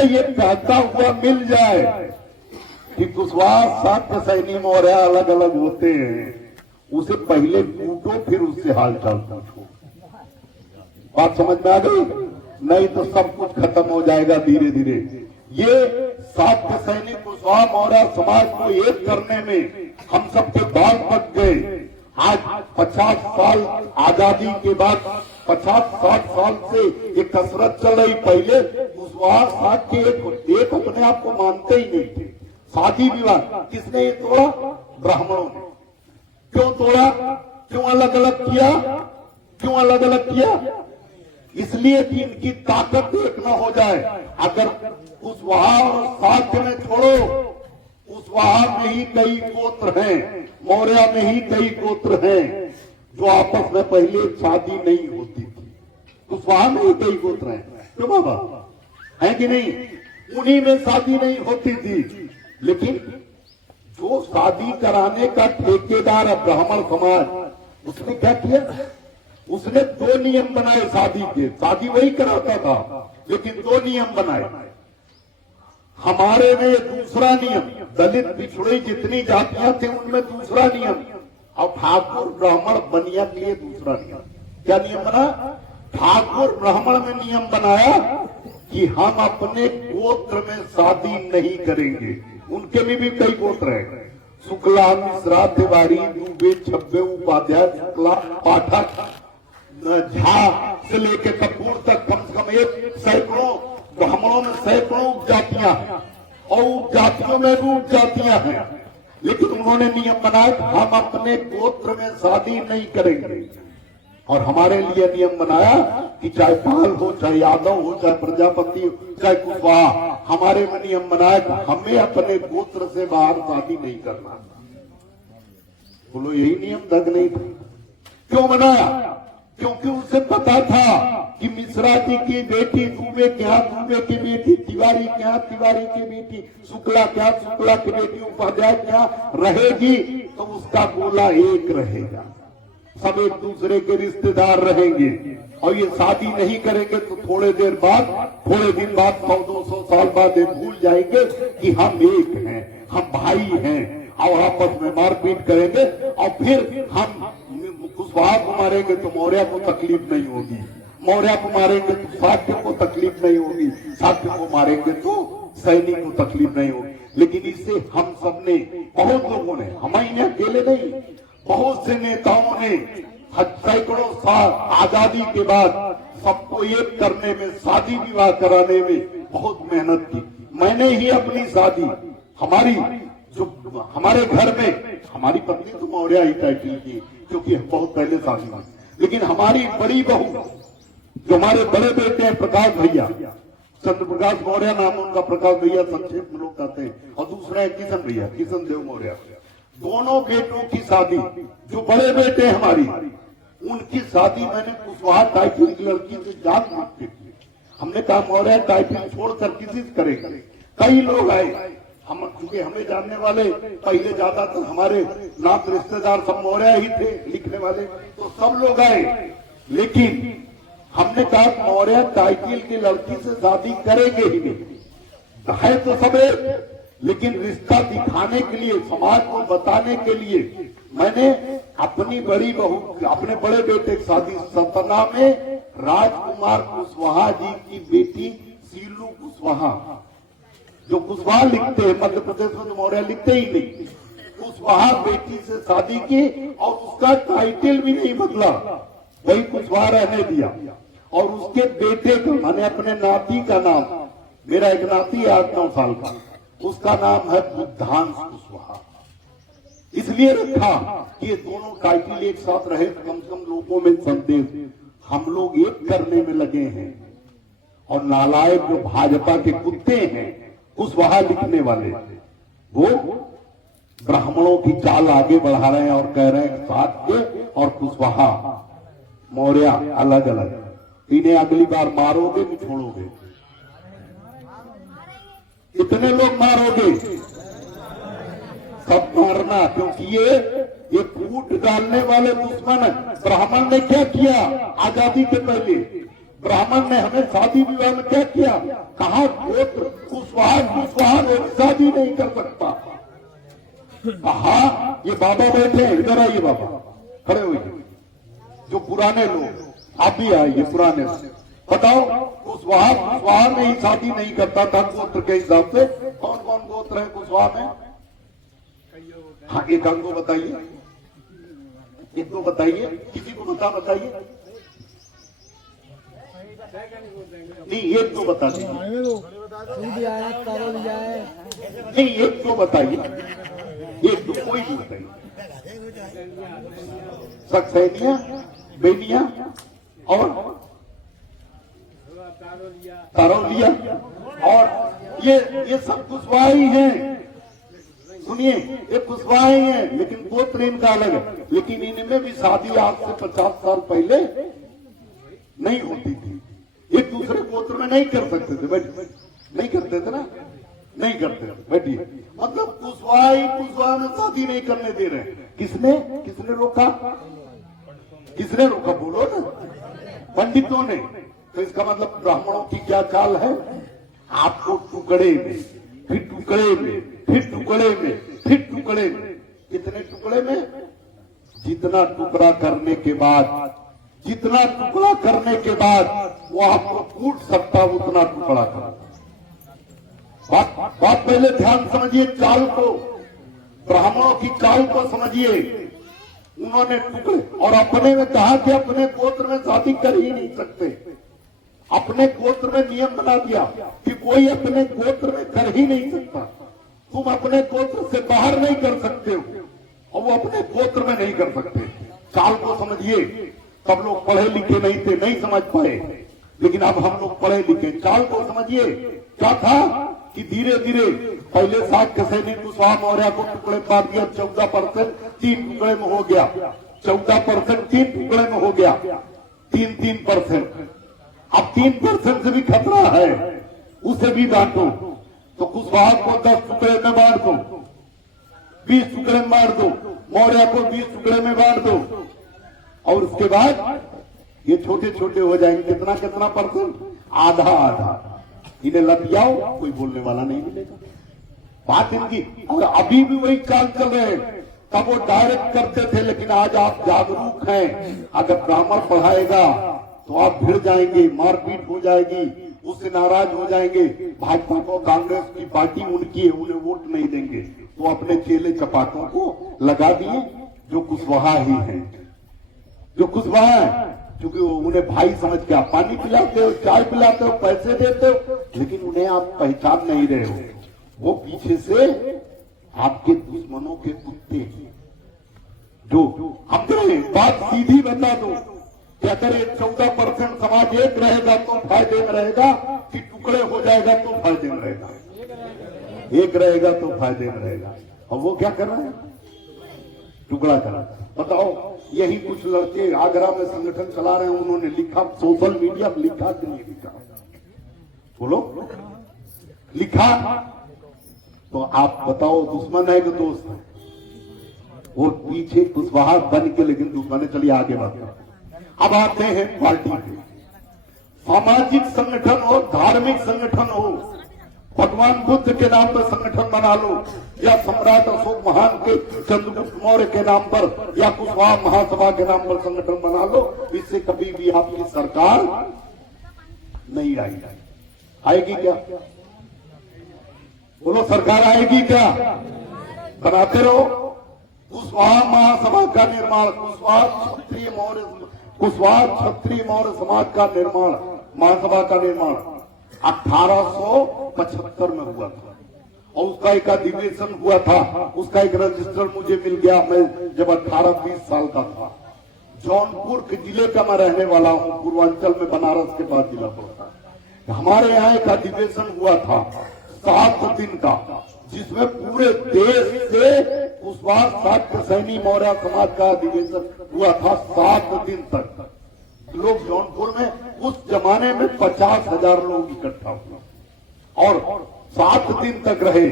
मुझे ये कहता हुआ मिल जाए कि कुशवाहा शाक्य सैनी मौर्य अलग अलग होते हैं, उसे पहले कूटो फिर उससे हालचाल पूछो। बात समझ में आ गई? नहीं तो सब कुछ खत्म हो जाएगा धीरे धीरे। ये शाक्य सैनी कुशवाहा मौर्य समाज को एक करने में हम सबके बाल पक गए। आज 50 साल आजादी के बाद 50-60 साल से ये कसरत चल रही। पहले कुशवाहा शाक्य एक अपने आप को मानते ही नहीं थे। शादी विवाह किसने ये तोड़ा? ब्राह्मणों ने। क्यों तोड़ा? क्यों अलग अलग किया? क्यों अलग अलग किया? इसलिए कि इनकी ताकत एक न हो जाए। अगर कुशवाहा और शाक्य में छोड़ो, कुशवाहा में ही कई गोत्र हैं, मौर्य में ही कई गोत्र हैं जो आपस में पहले शादी नहीं होती थी। कुशवाहा में ही कई गोत्र हैं, क्यों बाबा? है कि नहीं? उन्हीं में शादी नहीं होती थी। लेकिन जो शादी कराने का ठेकेदार है ब्राह्मण समाज, उसने क्या किया? उसने 2 नियम बनाए शादी के। शादी वही कराता था, लेकिन 2 नियम बनाए। हमारे में दूसरा नियम, दलित पिछड़ी जितनी जातियां थी उनमें दूसरा नियम, और ठाकुर ब्राह्मण बनिया के लिए दूसरा नियम। क्या नियम बना? ठाकुर ब्राह्मण में नियम बनाया कि हम अपने गोत्र में शादी नहीं करेंगे। उनके में भी कई गोत्र हैं, शुक्ला, मिश्रा, तिवारी, दुबे, छब्बे, उपाध्याय, शुक्ला, पाठक, झा से लेके कपूर तक कम से कम 1 सैकड़ों ब्राह्मणों में सैकड़ों उपजातियां हैं, और उपजातियों में भी उपजातियां हैं। लेकिन उन्होंने नियम बनाया हम अपने गोत्र में शादी नहीं करेंगे। और हमारे लिए नियम बनाया कि चाहे पाल हो, चाहे यादव हो, चाहे प्रजापति हो, चाहे कुशवाहा, हमारे में नियम बनाया कि हमें अपने गोत्र से बाहर शादी नहीं करना। बोलो यही नियम तक नहीं था। क्यों बनाया? क्योंकि उसे पता था कि मिश्रा जी की बेटी दुबे के यहाँ दुबे की बेटी, तिवारी के यहाँ तिवारी की बेटी, शुक्ला के यहाँ शुक्ला की बेटी, उपाध्याय के यहाँ रहेगी तो उसका गोला एक रहेगा, सब एक दूसरे के रिश्तेदार रहेंगे। और ये शादी नहीं करेंगे तो थोड़े दिन बाद 100-200 साल बाद ये भूल जाएंगे कि हम एक हैं, हम भाई हैं, और आपस में मारपीट करेंगे। और फिर हम कुशवाहा को मारेंगे तो मौर्य को तकलीफ नहीं होगी, मौर्य को मारेंगे तो शाक्य को तकलीफ नहीं होगी, शाक्य को मारेंगे तो सैनी को तकलीफ नहीं होगी। लेकिन इससे हम सबने, बहुत लोगों ने, हम ही अकेले नहीं, बहुत से नेताओं ने सैकड़ों साल आजादी के बाद सबको एक करने में, शादी विवाह कराने में बहुत मेहनत की। मैंने ही अपनी शादी, हमारी जो हमारे घर में, हमारी पत्नी तो मौर्य ही टाइटल की क्योंकि बहुत पहले शादी हुई, लेकिन हमारी बड़ी बहू जो हमारे बड़े बेटे हैं प्रकाश भैया, चंद्र प्रकाश मौर्य नाम उनका, प्रकाश भैया संक्षेप में लोग कहते हैं, और दूसरा है किशन भैया, किशन देव मौर्य। दोनों बेटों की शादी, जो बड़े बेटे हमारी, उनकी शादी मैंने कुशवाहा टाइटल की लड़की से जान बूझ के की। हमने कहा मौर्य टाइटल छोड़कर किसी से करेगा। कई लोग आए, हम क्योंकि हमें जानने वाले पहले ज्यादातर हमारे नात रिश्तेदार सब मौर्य ही थे लिखने वाले, तो सब लोग आए। लेकिन हमने कहा मौर्य टाइटल की लड़की से शादी करेंगे ही नहीं, है तो सब एक, लेकिन रिश्ता दिखाने के लिए, समाज को बताने के लिए मैंने अपनी बड़ी बहू, अपने बड़े बेटे की शादी सतना में राजकुमार कुशवाहा जी की बेटी सीलू कुशवाहा, जो कुशवाहा लिखते हैं, मध्य प्रदेश में तो मौर्य लिखते ही नहीं, कुशवाहा बेटी से शादी की, और उसका टाइटल भी नहीं बदला, वही कुशवाहा रहने दिया। और उसके बेटे का, मैंने अपने नाती का नाम, मेरा एक नाती है 8-9 साल का, उसका नाम है बुद्धांश कुशवाहा। इसलिए रखा कि ये दोनों टाइटल एक साथ रहे, कम से कम लोगों में संदेश, हम लोग एक करने में लगे हैं। और नालायक जो भाजपा के कुत्ते हैं, कुशवाहा लिखने वाले, वो ब्राह्मणों की चाल आगे बढ़ा रहे हैं और कह रहे हैं शाक्य और कुशवाहा मौर्य अलग अलग, इन्हें अगली बार मारोगे कि छोड़ोगे? कितने लोग मारोगे? सब मारना, क्योंकि ये फूट डालने वाले दुश्मन है। ब्राह्मण ने क्या किया आजादी के पहले? ब्राह्मण ने हमें शादी विवाह में क्या किया? कहा गोत्र कुशवाहा ने शादी नहीं कर सकता। कहा ये बाबा बैठे हैं, इधर आइए बाबा, खड़े होइए, जो पुराने लोग, आप भी आइए पुराने से, बताओ कुशवाहा में ही शादी नहीं करता था गोत्र के हिसाब से। कौन कौन गोत्र है कुशवाहा में? हाँ एक अंको बताइए, एक दो बताइए, किसी को बताइए, नहीं एक दो बता दीजिए, नहीं एक दो बताइए, एक दो कोई भी बताइए। सक्सेनिया, बेनिया और तारौलिया, और ये सब कुशवाहा ही हैं। सुनिए ये कुशवाहा ही है, लेकिन गोत्र इनका अलग है। लेकिन इनमें भी शादी आज से 50 साल पहले नहीं होती थी। एक दूसरे गोत्र में नहीं कर सकते थे, बैठिए, नहीं करते थे ना, नहीं करते थे, बैठिए। मतलब कुशवाहा में शादी नहीं करने दे रहे। किसने रोका? किसने रोका बोलो ना? पंडितों ने। तो इसका मतलब ब्राह्मणों की क्या चाल है? आपको टुकड़े में, फिर टुकड़े में, फिर टुकड़े में, फिर टुकड़े में, कितने टुकड़े में? जितना टुकड़ा करने के बाद, जितना टुकड़ा करने के बाद वो आपको टूट सकता, उतना टुकड़ा करो। बात पहले ध्यान समझिए, चाल को, ब्राह्मणों की चाल को समझिए। उन्होंने टुकड़े, और अपने में कहा कि अपने गोत्र में शादी कर ही नहीं सकते। अपने गोत्र में नियम बना दिया कि कोई अपने गोत्र में कर ही नहीं सकता। तुम अपने गोत्र से बाहर नहीं कर सकते हो, और वो अपने गोत्र में नहीं कर सकते। चाल को समझिए। सब लोग पढ़े लिखे नहीं थे, नहीं समझ पाए, लेकिन अब हम लोग पढ़े लिखे। चाल को समझिए। क्या था कि धीरे धीरे पहले शाक्य सैनी कुशवाहा मौर्य को टुकड़े मार दिया, 14% 3 टुकड़े में हो गया, 14% 3 टुकड़े में हो गया, 3%। अब 3% से भी खतरा है, उसे भी बांटो। तो कुशवाहा को 10 टुकड़े में बांट दो, 20 टुकड़े में बांट दो, मौर्य को 20 टुकड़े में बांट दो, और उसके बाद ये छोटे छोटे हो जाएंगे। कितना परसेंट? आधा। इन्हें लतियाओ, कोई बोलने वाला नहीं मिलेगा। बात इनकी, और अभी भी वही चाल चल रहे हैं। तब वो डायरेक्ट करते थे, लेकिन आज आप जागरूक हैं। अगर ब्राह्मण पढ़ाएगा तो आप भिड़ जाएंगे, मारपीट हो जाएगी, उससे नाराज हो जाएंगे। भाजपा को, कांग्रेस की पार्टी उनकी है, उन्हें वोट नहीं देंगे। तो अपने चेले चपाटों को लगा दिए जो कुशवाहा ही है, जो कुशवाहा है। क्योंकि उन्हें भाई समझ के आप पानी पिलाते हो, चाय पिलाते हो, पैसे देते हो, लेकिन उन्हें आप पहचान नहीं रहे हो। वो पीछे से आपके दुश्मनों के कुत्ते, जो हम बात सीधी बता दो कि अगर ये 14% समाज एक रहेगा तो फायदे में रहेगा, कि टुकड़े हो जाएगा तो फायदे में रहेगा? एक रहेगा तो फायदे में रहेगा। और वो क्या कर रहे हैं? टुकड़ा कर रहा है। बताओ, यही कुछ लड़के आगरा में संगठन चला रहे हैं, उन्होंने लिखा सोशल मीडिया पर, लिखा कि नहीं लिखा? बोलो, लिखा? तो आप बताओ, दुश्मन है कि दोस्त है? वो पीछे कुशवाहा बन के, लेकिन दुश्मन है। चलिए आगे बात करें। अब आते हैं पार्टी पे। सामाजिक संगठन हो, धार्मिक संगठन हो, भगवान बुद्ध के नाम पर संगठन बना लो, या सम्राट अशोक महान के, चंद्रगुप्त मौर्य के नाम पर, या कुशवाहा महासभा के नाम पर संगठन बना लो, इससे कभी भी आपकी सरकार नहीं आएगी। आएगी क्या? बोलो, सरकार आएगी क्या? बनाते रहो। कुशवाहा महासभा का निर्माण, कुशवाहा क्षत्रिय मौर्य समाज का निर्माण, महासभा का निर्माण 1875 में हुआ था, और उसका एक अधिवेशन हुआ था। उसका एक रजिस्टर मुझे मिल गया, मैं जब 18-20 साल का था। जौनपुर के जिले का मैं रहने वाला हूँ, पूर्वांचल में, बनारस के बाद जिला पड़ता है। हमारे यहाँ एक अधिवेशन हुआ था 7 दिन का, जिसमें पूरे देश से कुशवाहा शाक्य सैनी मौर्य समाज का अधिवेशन हुआ था 7 दिन तक। लोग जौनपुर में उस जमाने में 50,000 लोग इकट्ठा हुए और 7 दिन तक रहे,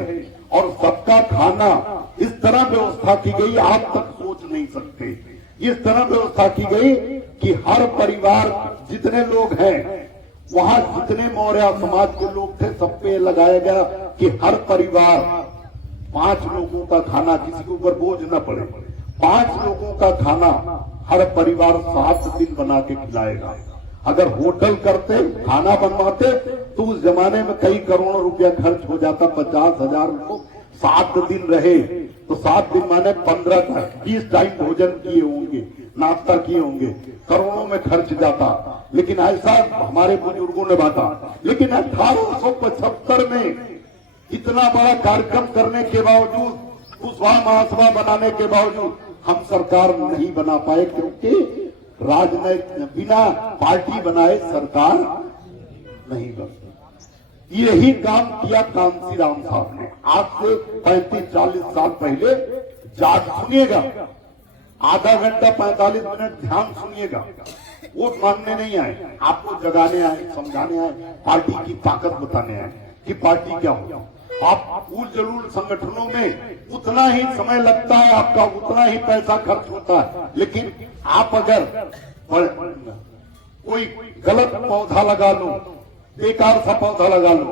और सबका खाना इस तरह व्यवस्था की गई, आप तक सोच नहीं सकते। इस तरह व्यवस्था की गई कि हर परिवार जितने लोग हैं, वहां जितने मौर्य समाज के लोग थे, सब पे लगाया गया कि हर परिवार 5 लोगों का खाना, किसी के ऊपर बोझ न पड़े, 5 लोगों का खाना हर परिवार 7 दिन बना के खिलाएगा। अगर होटल करते, खाना बनवाते, तो उस जमाने में कई करोड़ों रुपया खर्च हो जाता। 50,000 लोग 7 दिन रहे तो 7 दिन माने 15 का 20 टाइम भोजन किए होंगे, नाश्ता किए होंगे, करोड़ों में खर्च जाता। लेकिन ऐसा हमारे बुजुर्गों ने बांटा। लेकिन 1875 में इतना बड़ा कार्यक्रम करने के बावजूद, कुशवाहा महासभा बनाने के बावजूद हम सरकार नहीं बना पाए, क्योंकि राजनीतिक बिना पार्टी बनाए सरकार नहीं बनती। यही काम किया कांसीराम साहब ने आज से 35-40 साल पहले। जाग सुनिएगा, आधा घंटा 45 मिनट ध्यान सुनिएगा। वोट मांगने नहीं आए, आपको जगाने आए, समझाने आए, पार्टी की ताकत बताने आए कि पार्टी क्या हो। आप उल जलूल संगठनों में उतना ही समय लगता है आपका, उतना ही पैसा खर्च होता है। लेकिन आप अगर कोई गलत पौधा लगा लो, बेकार सा पौधा लगा लो,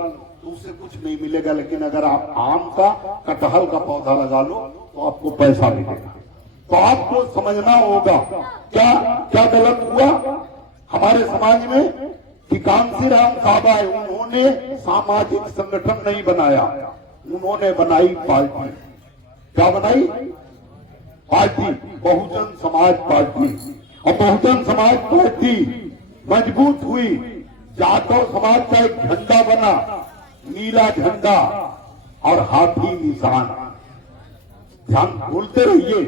तो उससे कुछ नहीं मिलेगा। लेकिन अगर आप आम का, कटहल का पौधा लगा लो तो आपको पैसा मिलेगा। तो आपको समझना होगा क्या क्या गलत हुआ हमारे समाज में कि कांसीराम साहब आए, उन्होंने सामाजिक संगठन नहीं बनाया, उन्होंने बनाई पार्टी। क्या बनाई? Party, Bahujan Samaj party. और बहुजन समाज पार्टी मजबूत हुई, जाटव समाज का एक झंडा बना, नीला झंडा और हाथी निशान। ध्यान, बोलते रहिए,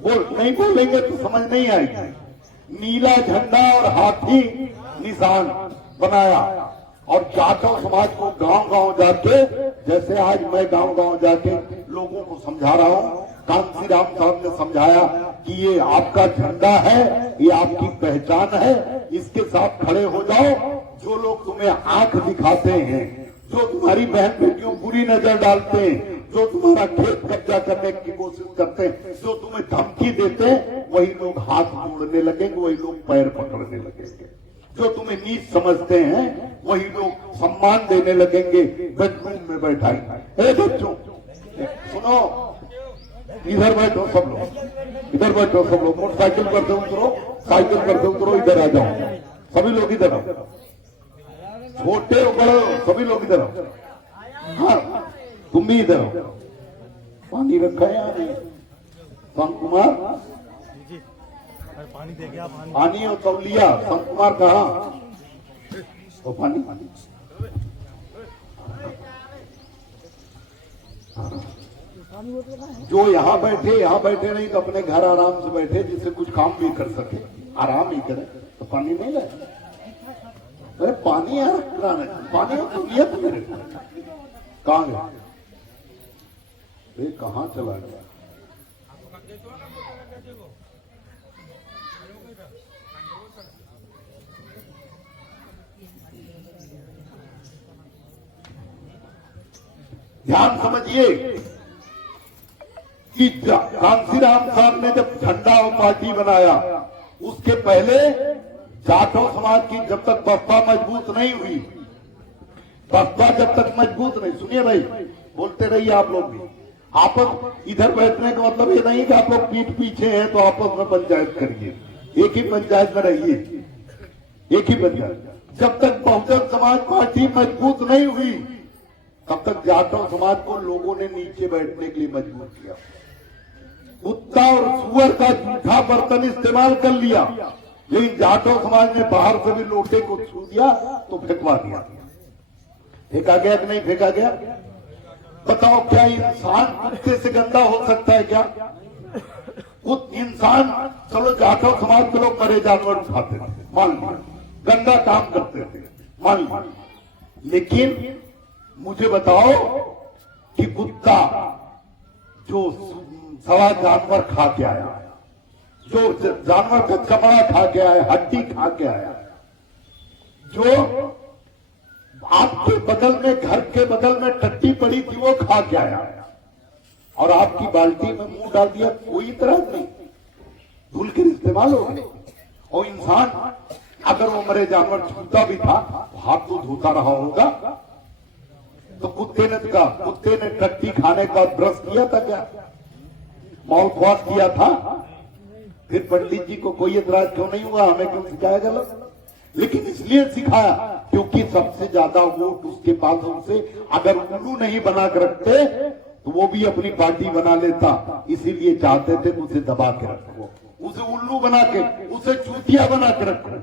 नहीं बोलेंगे तो समझ नहीं आएगी। नीला झंडा और हाथी निशान बनाया और जाटव समाज को गांव-गांव जाके, जैसे आज मैं गांव-गांव जाके लोगों को समझा रहा हूं, कांसीराम साहब ने समझाया कि ये आपका झंडा है, ये आपकी पहचान है, इसके साथ खड़े हो जाओ। जो लोग तुम्हें आंख दिखाते हैं, जो तुम्हारी बहन बेटियों बुरी नजर डालते हैं, जो तुम्हारा खेत कब्जा करने की कोशिश करते हैं, जो तुम्हें धमकी देते हैं, वही लोग हाथ जोड़ने लगेंगे, वही लोग पैर पकड़ने लगेंगे। जो तुम्हें नीच समझते हैं, वही लोग सम्मान देने लगेंगे, बेडरूम में बैठाएंगे। बच्चों सुनो, इधर बैठो सब लोग, इधर बैठो सब लोग, मोटरसाइकिल पर से उतरो, साइकिल पर से उतरो, इधर आ जाओ, सभी लोग इधर आओ, छोटे बड़े सभी लोग इधर आओ। हाँ, तुम भी इधर आओ। पानी रखा है यहाँ, संत कुमार पानी दे गया, पानी और तौलिया। संत कुमार कहा? तो पानी जो यहाँ बैठे नहीं तो अपने घर आराम से बैठे, जिससे कुछ काम भी कर सके, आराम ही करे। तो पानी नहीं लाए? अरे पानी यार, पानी तो लिया था मेरे को। कहाँ गया? कहाँ चला गया? ध्यान समझिए कि कांसीराम साहब ने जब झंडा और पार्टी बनाया, उसके पहले जाटव समाज की जब तक बसपा मजबूत नहीं हुई, बसपा जब तक मजबूत नहीं, सुनिए भाई, बोलते रहिए आप लोग भी। आपस इधर बैठने का मतलब ये नहीं कि आप लोग पीठ पीछे हैं तो आपस में पंचायत करिए, एक ही पंचायत में रहिए, एक ही पंचायत। जब तक बहुजन समाज पार्टी मजबूत नहीं हुई, तब तक जाटव समाज को लोगों ने नीचे बैठने के लिए मजबूर किया। कुत्ता और सुअर का जूठा बर्तन इस्तेमाल कर लिया, लेकिन जाटव समाज ने बाहर से भी लोटे को छू दिया तो फेंकवा दिया। फेंका गया कि नहीं फेंका गया? बताओ, क्या इंसान कुत्ते से गंदा हो सकता है क्या? इंसान, चलो जाटव समाज के लोग मरे जानवर उठाते थे, मान लिया, गंदा काम करते थे, मान लिया, लेकिन मुझे बताओ कि कुत्ता जो सवा जानवर खा के आया, जो जानवर का चमड़ा खा के आया, हड्डी खा के आया, जो आपके बगल में, घर के बगल में टट्टी पड़ी थी, वो खा के आया और आपकी बाल्टी में मुंह डाल दिया, कोई इतराज नहीं, धुल कर इस्तेमाल हो गई। और इंसान अगर वो मरे जानवर छूता भी था तो हाथ तो धोता रहा होगा। तो कुत्ते ने टट्टी खाने का ब्रश किया था क्या? माउथ वॉश किया था? फिर पंडित जी को कोई एतराज क्यों नहीं हुआ? हमें क्यों सिखाया गलत? लेकिन इसलिए सिखाया क्योंकि सबसे ज्यादा वोट उसके पास उनसे, अगर उल्लू नहीं बना कर रखते तो वो भी अपनी पार्टी बना लेता। इसीलिए चाहते थे उसे दबा के रखो, उसे उल्लू बना के, उसे चूतिया बना के रखो।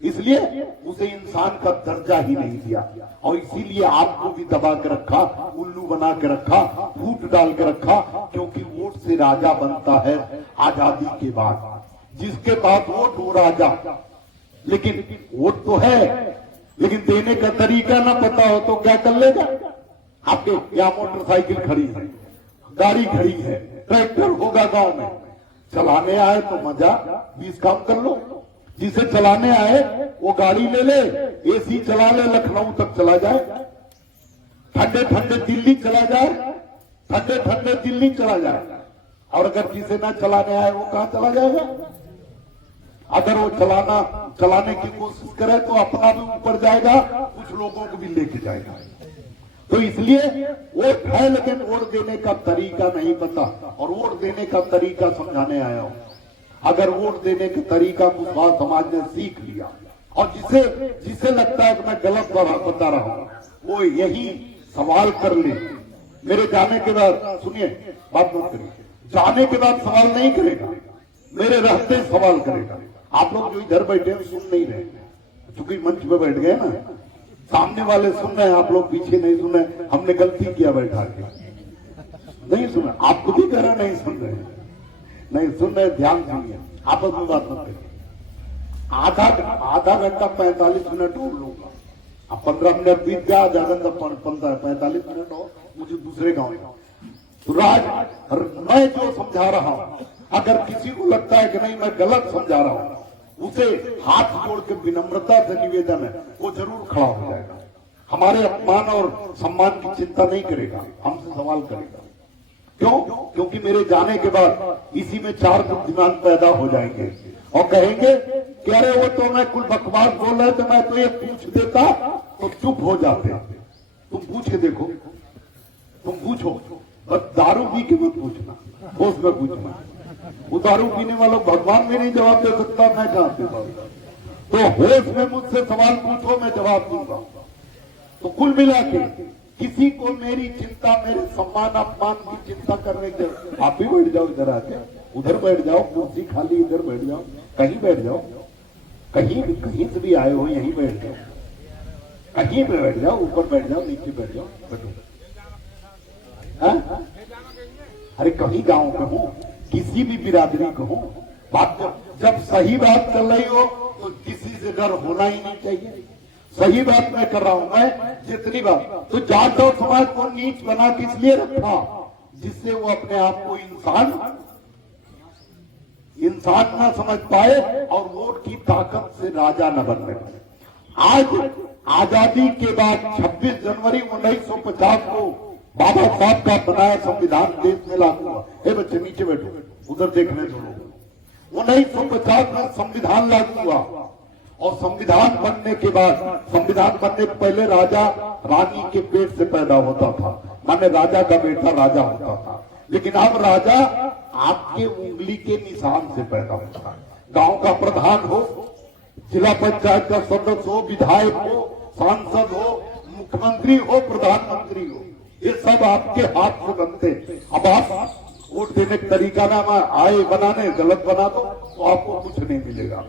इसलिए उसे इंसान का दर्जा ही नहीं दिया और इसीलिए आपको भी दबा के रखा, उल्लू बना के रखा, फूट डाल के रखा। क्योंकि वोट से राजा बनता है आजादी के बाद। जिसके पास वोट वो राजा। लेकिन वोट तो है, लेकिन देने का तरीका ना पता हो तो क्या कर लेगा? आपके यहाँ मोटरसाइकिल खड़ी है, गाड़ी खड़ी है, ट्रैक्टर होगा गांव में, चलाने आए तो मजा 20 काम कर लो। जिसे चलाने आए वो गाड़ी ले ले, एसी चला ले, लखनऊ तक चला जाए, ठंडे ठंडे दिल्ली चला जाए, ठंडे ठंडे दिल्ली चला जाए। और अगर जिसे ना चलाने आए वो कहां चला जाएगा? अगर वो चलाने की कोशिश करे तो अपना भी ऊपर जाएगा, कुछ लोगों को भी लेके जाएगा। तो इसलिए वोट है, लेकिन वोट देने का तरीका नहीं पता और वोट देने का तरीका समझाने आया हूं। अगर वोट देने का तरीका कुशवाहा समाज ने सीख लिया और जिसे लगता है कि मैं गलत बता रहा हूं, वो यही सवाल कर ले। मेरे जाने के बाद, सुनिए बात मत करिए, जाने के बाद सवाल नहीं करेगा, मेरे रहते सवाल करेगा। आप लोग जो इधर बैठे हैं सुन नहीं रहे, चूंकि मंच पे बैठ गए ना, सामने वाले सुन रहे हैं, आप लोग पीछे नहीं सुन रहे। हमने गलती किया बैठा के, नहीं सुना। आपको भी कह रहा नहीं सुन रहे, नहीं सुन रहे, ध्यान सुनिए, आपस में बात मत करिए। आधा घंटा 45 मिनट और लूंगा। अब 15 मिनट बीत गया, ज्यादा 45 मिनट और मुझे दूसरे गांव में। तो मैं जो समझा रहा हूं, अगर किसी को लगता है कि नहीं मैं गलत समझा रहा हूं, उसे हाथ जोड़ के विनम्रता से निवेदन है, वो जरूर खड़ा हो जाएगा। हमारे अपमान और सम्मान की चिंता नहीं करेगा, हमसे सवाल करेगा। क्यों? क्योंकि मेरे जाने के बाद इसी में 4 बुद्धिमान पैदा हो जाएंगे और कहेंगे कि अरे वो तो मैं कुल बकवास बोल रहे थे, मैं तो ये पूछ देता तो चुप हो जाते। तुम पूछ के देखो, तुम पूछो, बस दारू पी के मत पूछना, होश में पूछना। वो दारू पीने वालों भगवान भी नहीं जवाब दे सकता, मैं कहां दे पाऊंगा? तो होश में मुझसे सवाल पूछो, मैं जवाब दूंगा। तो कुल मिला के किसी को मेरी चिंता, मेरे सम्मान अपमान की चिंता करने के, आप भी बैठ जाओ, इधर आके उधर बैठ जाओ, कुर्सी खाली इधर बैठ जाओ, कहीं बैठ जाओ, कहीं से भी आए हो यहीं बैठ जाओ, कहीं पे बैठ जाओ, ऊपर बैठ जाओ, नीचे बैठ जाओ, बैठो। अरे कहीं गांव पे हो, किसी भी बिरादरी को हो, बात जब सही बात कर रही हो तो किसी से डर होना ही नहीं चाहिए। सही बात मैं कर रहा हूं, मैं जितनी बात तो जाट और समाज को नीच बना के इसलिए रखा जिससे वो अपने आप को इंसान ना समझ पाए और वोट की ताकत से राजा न बनने पाए। आज आजादी के बाद 26 जनवरी 1950 को बाबा साहब का बनाया संविधान देश में लागू हुआ। हे बच्चे नीचे बैठो, उधर देखने दो लोग। 1950 में संविधान लागू हुआ और संविधान बनने के बाद, संविधान बनने के पहले राजा रानी के पेट से पैदा होता था, माने राजा का बेटा राजा होता था। लेकिन अब राजा आपके उंगली के निशान से पैदा होता है। गांव का प्रधान हो, जिला पंचायत का सदस्य हो, विधायक हो, सांसद हो, मुख्यमंत्री हो, प्रधानमंत्री हो, ये सब आपके हाथ से बनते। अब आप वोट देने का तरीका ना आए बनाने, गलत बना दो तो आपको कुछ नहीं मिलेगा।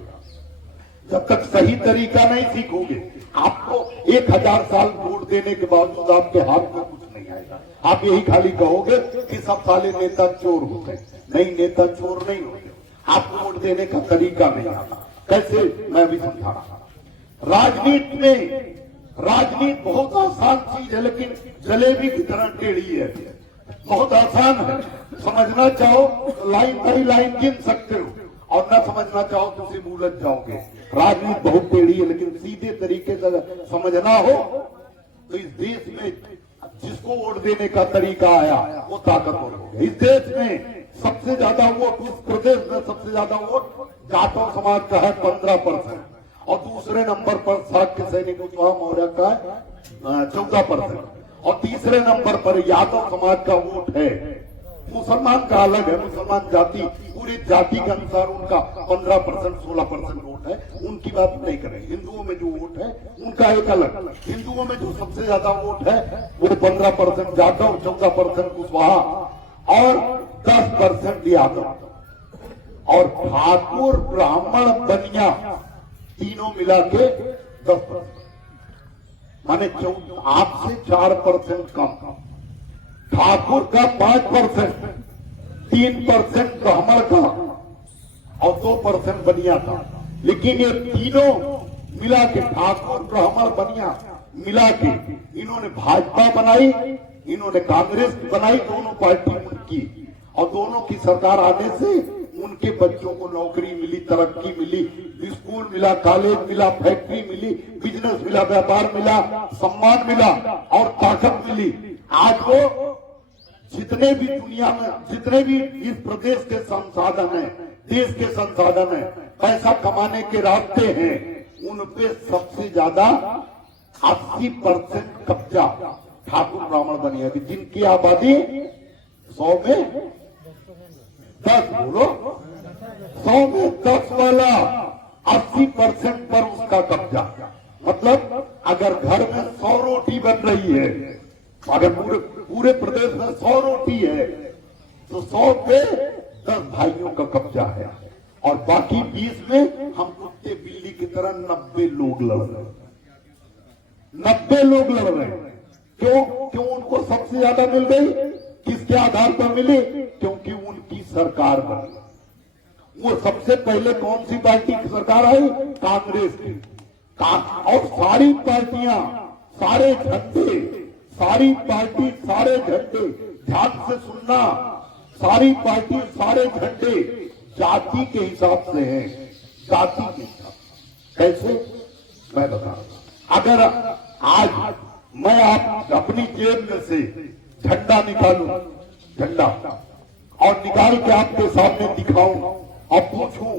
जब तक सही तरीका नहीं सीखोगे, आपको 1000 साल वोट देने के बावजूद आपके हाथ में कुछ नहीं आएगा। आप यही खाली कहोगे कि सब साले नेता चोर होते हैं। नहीं, नेता चोर नहीं होते, आपको वोट देने का तरीका नहीं आता। कैसे, मैं भी समझा रहा। राजनीति बहुत आसान चीज है, लेकिन जलेबी की तरह टेढ़ी है। बहुत आसान है, समझना चाहो तो लाइन बाई लाइन गिन सकते हो और ना समझना चाहो तो सिर्फ उलझ जाओगे। राजनीति बहुत टेढ़ी है, लेकिन सीधे तरीके से समझना हो तो इस देश में जिसको वोट देने का तरीका आया वो ताकतवर हो गया। इस देश में सबसे ज्यादा वोट, इस प्रदेश में सबसे ज्यादा वोट जाटव समाज का है 15% और दूसरे नंबर पर शाक्य सैनिक कुशवाहा मौर्य का है 14% और तीसरे नंबर पर यादव समाज का वोट है। मुसलमान का अलग है, मुसलमान जाति पूरी जाति के अनुसार उनका 15% 16% वोट है, उनकी बात नहीं करें। हिंदुओं में जो वोट है उनका एक अलग, हिंदुओं में जो सबसे ज्यादा वोट है वो 15% जाटव, 14% कुशवाहा और 10% यादव और ठाकुर ब्राह्मण बनिया तीनों मिला के 10%, माने 8 से 4% कम। ठाकुर का 5%, 3% ब्राह्मण का और 2% बनिया का। लेकिन ये तीनों मिला के ठाकुर ब्राह्मण बनिया मिला के इन्होंने भाजपा बनाई, इन्होंने कांग्रेस बनाई, दोनों पार्टी उनकी और दोनों की सरकार आने से उनके बच्चों को नौकरी मिली, तरक्की मिली, स्कूल मिला, कॉलेज मिला, फैक्ट्री मिली, बिजनेस मिला, व्यापार मिला, सम्मान मिला और ताकत मिली। आज वो जितने भी दुनिया में जितने भी इस प्रदेश के संसाधन हैं, देश के संसाधन हैं, पैसा कमाने के रास्ते हैं, उन पे सबसे ज्यादा 80% कब्जा ठाकुर ब्राह्मण बनिया की, जिनकी आबादी 100 में 10, बोलो 100 में 10 वाला 80% पर उसका कब्जा। मतलब अगर घर में 100 रोटी बन रही है, अगर पूरे प्रदेश में 100 रोटी है तो 100 पे 10 भाइयों का कब्जा है और बाकी 20 में हम कुत्ते बिल्ली की तरह 90 लोग लड़ रहे हैं। 90 लोग लड़ रहे हैं। क्यों उनको सबसे ज्यादा मिल गई? किसके आधार पर मिली? क्योंकि उनकी सरकार बनी। वो सबसे पहले कौन सी पार्टी की सरकार आई? कांग्रेस की। और सारी पार्टियां, सारे झंडे, सारी पार्टी, सारे झंडे, ध्यान से सुनना, सारी पार्टी, सारे झंडे जाति के हिसाब से हैं, जाति के हिसाब से। कैसे? मैं बता रहा हूं। अगर आज मैं आप अपनी जेब में से झंडा निकालूं, झंडा और निकाल के आपके सामने दिखाऊं और पूछूं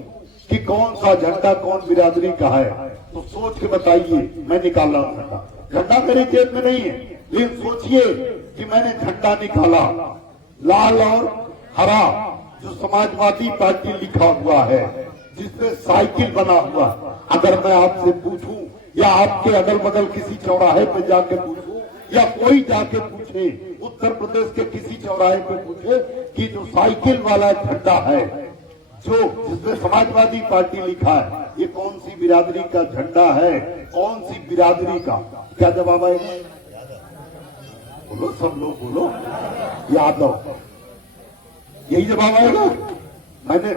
कि कौन सा झंडा कौन बिरादरी का है, तो सोच के बताइए। मैं निकाल रहा हूं झंडा, झंडा मेरी जेब में नहीं है, लेकिन सोचिए कि मैंने झंडा निकाला, लाल और हरा, जो समाजवादी पार्टी लिखा हुआ है, जिसमें साइकिल बना हुआ। अगर मैं आपसे पूछूं या आपके अगल बगल किसी चौराहे पे जाके पूछूं या कोई जाके पूछे, उत्तर प्रदेश के किसी चौराहे पे पूछे कि जो साइकिल वाला झंडा है, जो जिसमें समाजवादी पार्टी लिखा है, ये कौन सी बिरादरी का झंडा है, कौन सी बिरादरी का, क्या जवाब आएगा? बोलो, सब लोग बोलो, यादव। यही जवाब आएगा। मैंने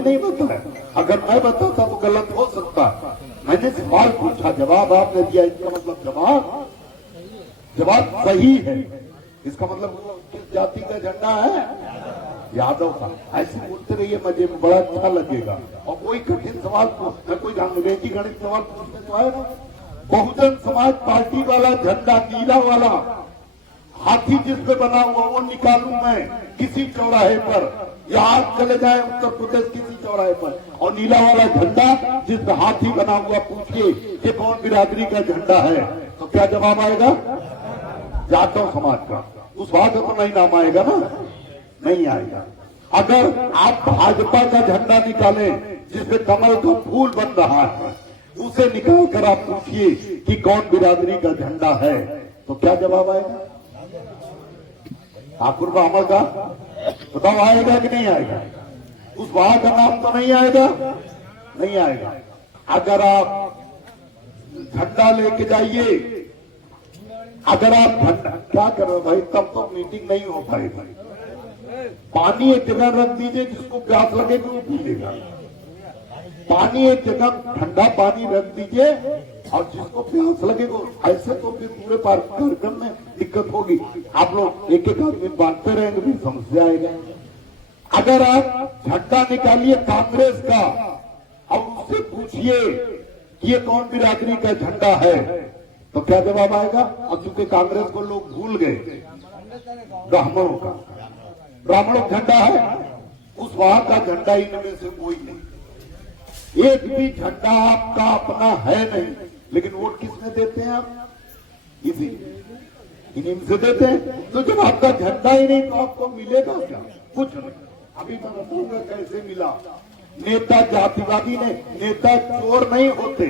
नहीं बताया। अगर मैं बताता तो गलत हो सकता। मैंने सवाल पूछा, जवाब आपने दिया, इसका मतलब जवाब सही है। इसका मतलब किस जाति का झंडा है? यादव का। ऐसे बोलते रहिए, मजे में बड़ा अच्छा लगेगा। और कोई कठिन सवाल मैं कोई अंग्रेजी गणित सवाल पूछने तो आएगा। बहुजन समाज पार्टी वाला झंडा, नीला वाला हाथी जिसपे बना हुआ, वो निकालूं मैं किसी चौराहे पर, या आप चले जाए उत्तर प्रदेश किसी चौराहे पर, और नीला वाला झंडा जिसपे हाथी बना हुआ, पूछिए कि कौन बिरादरी का झंडा है, तो क्या जवाब आएगा? जाटव समाज का। उस बात तो नहीं नाम आएगा ना, नहीं आएगा। अगर आप भाजपा का झंडा निकालें जिसपे कमल का फूल बन रहा है, उसे निकाल कर आप पूछिए कि कौन बिरादरी का झंडा है, तो क्या जवाब आएगा? ठाकुर ब्राह्मण का। बताओ आएगा कि नहीं आएगा? उस वहां का नाम तो नहीं आएगा, नहीं आएगा। अगर आप झंडा लेके जाइए, अगर आप झंडा क्या कर रहे हो भाई, तब तो मीटिंग नहीं हो पाएगी। पानी एक जगह रख दीजिए, जिसको प्यास लगे तो पी लेगा। पानी एक जगह ठंडा पानी रख दीजिए और जिसको प्यास लगे वो, ऐसे तो फिर पूरे कार्यक्रम में दिक्कत होगी। आप लोग एक एक आदमी बांटते रहेंगे, भी समस्या आएगा। अगर आप झंडा निकालिए कांग्रेस का और उससे पूछिए कि ये कौन बिरादरी का झंडा है, तो क्या जवाब आएगा? और चूंकि कांग्रेस को लोग भूल गए, ब्राह्मणों का झंडा है, उस वहां का झंडा इनमें से कोई नहीं। एक भी झंडा आपका अपना है नहीं, लेकिन वोट किसने देते हैं आप? इसी इन्हीं से देते हैं। तो जब आपका झंडा ही नहीं तो आपको मिलेगा क्या? कुछ नहीं। अभी मैं बताऊंगा कैसे मिला। नेता जातिवादी ने, नेता चोर नहीं होते।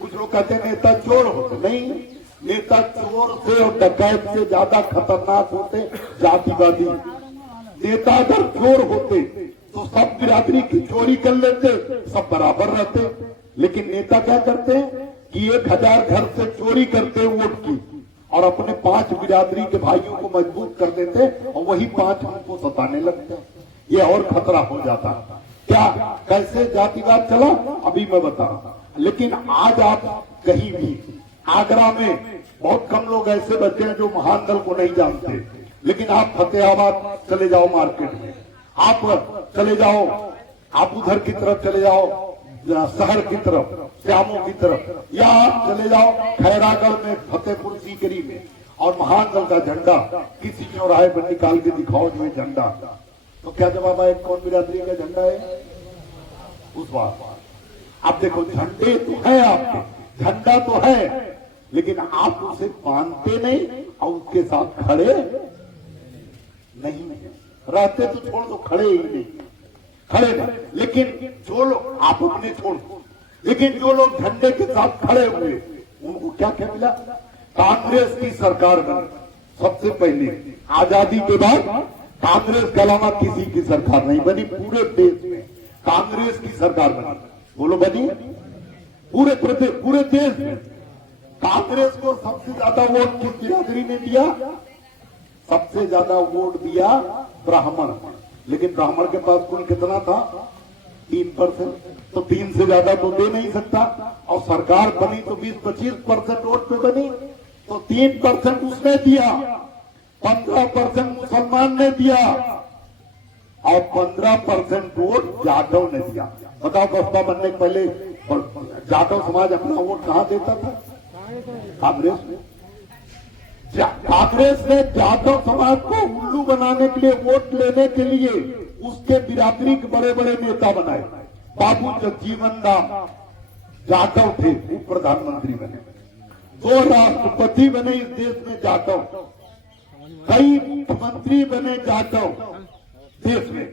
कुछ लोग कहते हैं नेता चोर होते, नहीं। नेता चोर से और डकैत से ज्यादा खतरनाक होते जातिवादी। नेता अगर चोर होते तो सब बिरादरी की चोरी कर लेते, सब बराबर रहते। लेकिन नेता क्या करते हैं कि 1000 घर से चोरी करते वोट की और अपने 5 बिरादरी के भाइयों को मजबूत कर देते और वही 5 हमको सताने लगते। ये और खतरा हो जाता। क्या कैसे जातिवाद चला अभी मैं बता रहा हूं। लेकिन आज आप कहीं भी, आगरा में बहुत कम लोग ऐसे बच्चे हैं जो महान दल को नहीं जानते, लेकिन आप फतेहाबाद चले जाओ, मार्केट में आप चले जाओ, आप उधर की तरफ चले जाओ, शहर की तरफ, श्यामों की तरफ, या आप चले जाओ खैरागढ़ में, फतेहपुर सीकरी में, और महान दल का झंडा किसी चौराहे पर निकाल के दिखाओ जो झंडा, तो क्या जवाब आए? कौन बिरादरी का झंडा है? उस बात आप देखो, झंडे तो है आपके, झंडा तो है, लेकिन आप उसे बांधते नहीं और उसके साथ खड़े नहीं रहते। तो छोड़ दो, खड़े ही नहीं, खड़े नहीं। लेकिन जो लोग, आप अपने छोड़ दो, लेकिन जो लोग झंडे के साथ खड़े हुए उनको क्या क्या मिला? कांग्रेस की सरकार बनी सबसे पहले आजादी के बाद। कांग्रेस के अलावा किसी की सरकार नहीं बनी पूरे देश में, कांग्रेस की सरकार बनी। बोलो बनी पूरे देश में। कांग्रेस को सबसे ज्यादा वोट किस बिरादरी ने दिया? सबसे ज्यादा वोट दिया ब्राह्मण। लेकिन ब्राह्मण के पास कुल कितना था? 3%। तो 3 से ज्यादा तो दे नहीं सकता। और सरकार बनी तो 20-25% वोट पे बनी, तो 3% उसने दिया, 15% मुसलमान ने दिया और 15% वोट जाटव ने दिया। बताओ, बसपा बनने के पहले जाटव समाज अपना वोट कहां देता था? कांग्रेस में। कांग्रेस ने जाटव समाज को उल्लू बनाने के लिए, वोट लेने के लिए उसके बिरादरी के बड़े बड़े नेता बनाए। बाबू जगजीवन राम जाटव थे, उप प्रधानमंत्री बने, 2 राष्ट्रपति बने इस देश में जाटव, कई मंत्री बने जाटव देश में।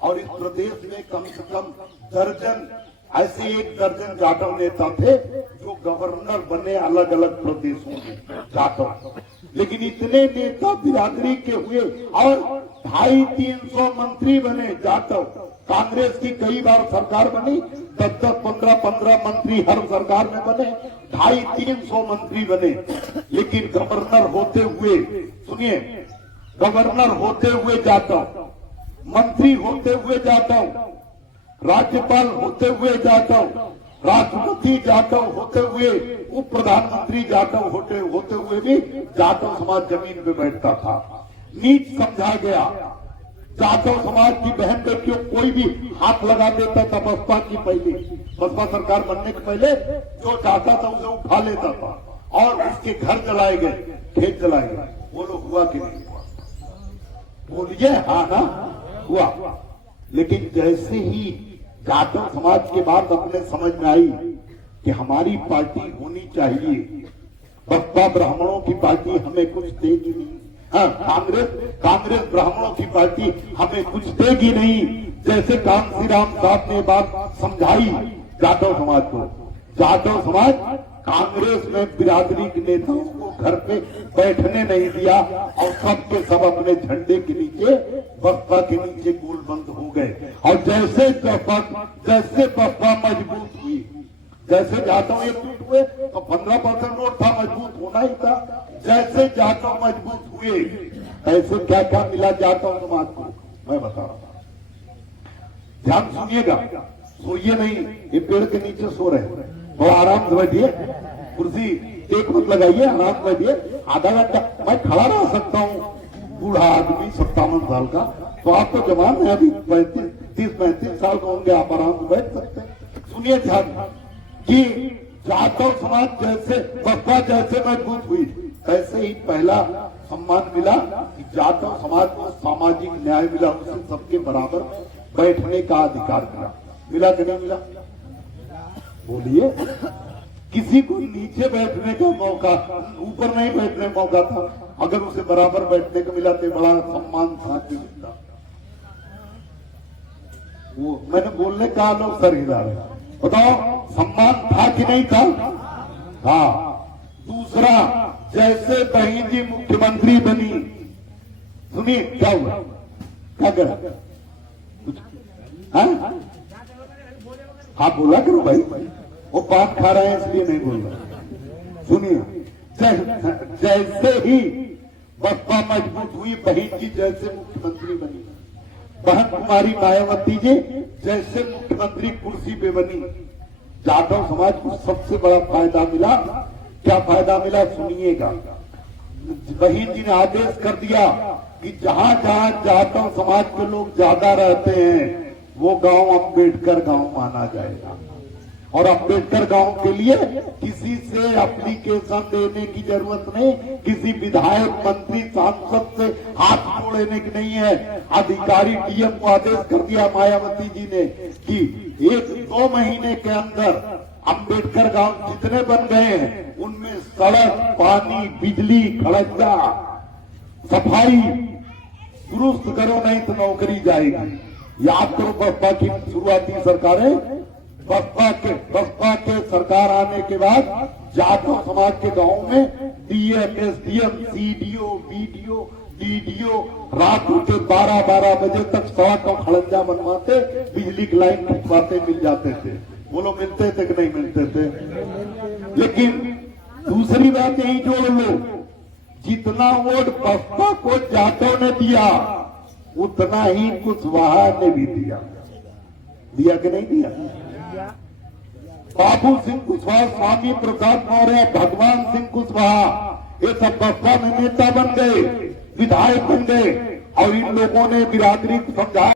और इस प्रदेश में कम से कम दर्जन, ऐसे 1 दर्जन जाटव नेता थे जो गवर्नर बने अलग अलग प्रदेशों में, जाटव। लेकिन इतने नेता बिरादरी के हुए और 250-300 मंत्री बने जाटव। कांग्रेस की कई बार सरकार बनी, 10-10, 15-15 मंत्री हर सरकार में बने, 250-300 मंत्री बने। लेकिन गवर्नर होते हुए, सुनिए, गवर्नर होते हुए जाटव, मंत्री होते हुए जाटव, राज्यपाल होते हुए जाटव, राष्ट्रपति जाटव होते हुए, उप प्रधानमंत्री जाटव होते हुए भी जाटव समाज जमीन पे बैठता था। नीच समझा गया। जाटव समाज की बहन बेटियों कोई भी हाथ लगा देता था बसपा की, पहले बसपा सरकार बनने के पहले जो चाहता था उसे उठा लेता था और उसके घर जलाए गए, खेत जलाए गए। वो लोग हुआ कि नहीं हुआ? बोलिए हाँ ना हुआ। लेकिन जैसे ही जाटव समाज के बाद अपने समझ में आई कि हमारी पार्टी होनी चाहिए, बसपा ब्राह्मणों की पार्टी हमें कुछ देगी नहीं, हाँ कांग्रेस ब्राह्मणों की पार्टी हमें कुछ देगी नहीं। जैसे कांशीराम साहब ने बात समझाई जाटव समाज को, जाटव समाज कांग्रेस में बिरादरी के नेताओं को घर पे बैठने नहीं दिया और सबके सब अपने झंडे के नीचे, बसपा के नीचे गोलबंद हो गए। और जैसे बसपा मजबूत हुई, जैसे जाटव एकजुट हुए तो 15% वोट था, मजबूत होना ही था। जैसे जाटव मजबूत हुए ऐसे क्या क्या मिला जाटव समाज को, मैं बता रहा हूं। ध्यान सुनिएगा, सोइए नहीं, ये पेड़ के नीचे सो रहे हैं, थोड़ा आराम से बैठिए, कुर्सी टेक मत लगाइए, आराम से बैठिए। आधा घंटा मैं खड़ा रह सकता हूँ, बूढ़ा आदमी 57 साल का, तो आप तो जवान है, अभी 30-35 साल का होंगे, आप आराम से बैठ सकते हैं। सुनिए ध्यान कि जाटव समाज जैसे, बसपा जैसे मजबूत हुई, ऐसे ही पहला सम्मान मिला कि जाटव समाज को सामाजिक न्याय मिला, उसे सबके बराबर बैठने का अधिकार मिला। मिला कि नहीं मिला? बोलिए, किसी को नीचे बैठने का मौका, ऊपर नहीं बैठने का मौका था, अगर उसे बराबर बैठने को मिला तो बड़ा सम्मान था कि मिलता। वो मैंने बोलने का लोग सर हिला रहे, बताओ सम्मान था कि नहीं था? हाँ। दूसरा, जैसे बहन जी मुख्यमंत्री बनी, सुनिए क्या हुआ, क्या करा कुछ? हाँ बोला करो भाई, वो पान खा रहे हैं इसलिए नहीं बोल रहा। सुनिए, जैसे ही बसपा मजबूत हुई, बहन जी जैसे मुख्यमंत्री बनी, बहन कुमारी मायावती जी जैसे मुख्यमंत्री कुर्सी पे बनी, जाटव समाज को सबसे बड़ा फायदा मिला। क्या फायदा मिला सुनिएगा। बहन जी ने आदेश कर दिया कि जहां जहां जाटव समाज के लोग ज्यादा रहते हैं वो गांव अम्बेडकर गांव माना जाएगा, और अम्बेडकर गांव के लिए किसी से एप्लीकेशन देने की जरूरत नहीं, किसी विधायक मंत्री सांसद से हाथ जोड़ने की नहीं है। अधिकारी डीएम को आदेश कर दिया मायावती जी ने कि 1-2 महीने के अंदर अम्बेडकर गांव जितने बन गए हैं उनमें सड़क, पानी, बिजली, खड़ंजा, सफाई दुरुस्त करो, नहीं तो नौकरी जाएगी। याद करो बसपा की शुरुआती सरकारें, बसपा के सरकार आने के बाद जाटव समाज के गांव में DM, SDM, CDO, BDO, DDO रात के 12-12 बजे तक सड़क और खड़ंजा बनवाते, बिजली की लाइन खिंचवाते, मिल जाते थे। बोलो मिलते थे कि नहीं मिलते थे? लेकिन दूसरी बात यही जोड़ लो, जितना वोट बसपा को जाटव ने दिया उतना ही कुशवाहा ने भी दिया कि नहीं दिया? बाबू सिंह कुशवाहा, स्वामी प्रसाद मौर्य, भगवान सिंह कुशवाहा, ये सब बसपा में नेता बन गए, विधायक बन गए, और इन लोगों ने बिरादरी को समझाया।